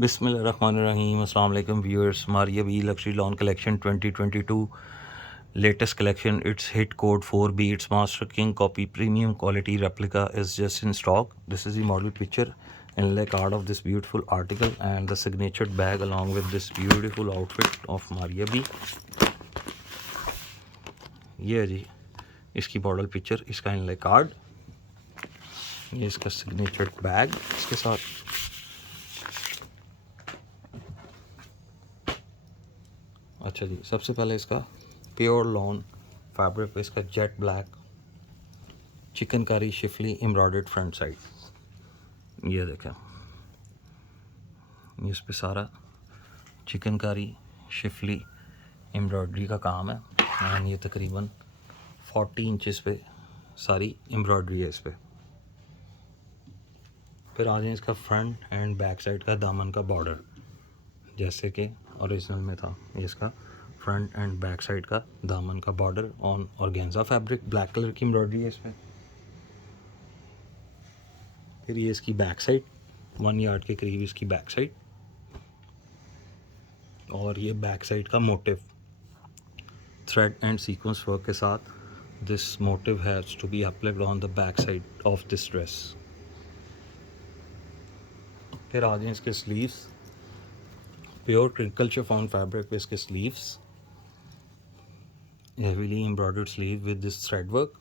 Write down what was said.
बिस्मिल्लाहिर्रहमानिर्रहीम। अस्सलाम वालेकुम viewers. Maria B luxury lawn collection 2022 latest collection. Its hit code 4B. Its Master King copy premium quality replica is just in stock. This is the model picture and like art of this beautiful article and the signatured bag along with this beautiful outfit of Maria B. ये है जी इसकी model picture, इसका इनले card, ये इसका signature bag इसके साथ। अच्छा जी, सबसे पहले इसका प्योर लॉन फैब्रिक पे इसका jet black chikankari Schiffli embroidered front side, ये देखें, इस पे सारा चिकनकारी शिफली एम्ब्रॉयडरी का काम है एंड ये तकरीबन 40 इंचेस पे सारी एम्ब्रॉयडरी है इस पे। फिर आ जाए इसका फ्रंट एंड बैक साइड का दामन का बॉर्डर जैसे कि ओरिजिनल में था। ये इसका फ्रंट एंड बैक साइड का दामन का border on organza fabric, black colour की एम्ब्रॉयडरी है इसमें। फिर ये इसकी बैक साइड 1 यार्ड के करीब इसकी बैक साइड, और ये बैक साइड का motif thread and sequins work के साथ। This motif has to be applied on the back side of this dress. फिर आ जाए इसके sleeves, pure crinkle chiffon fabric पे इसके sleeves, heavily embroidered sleeve with this thread work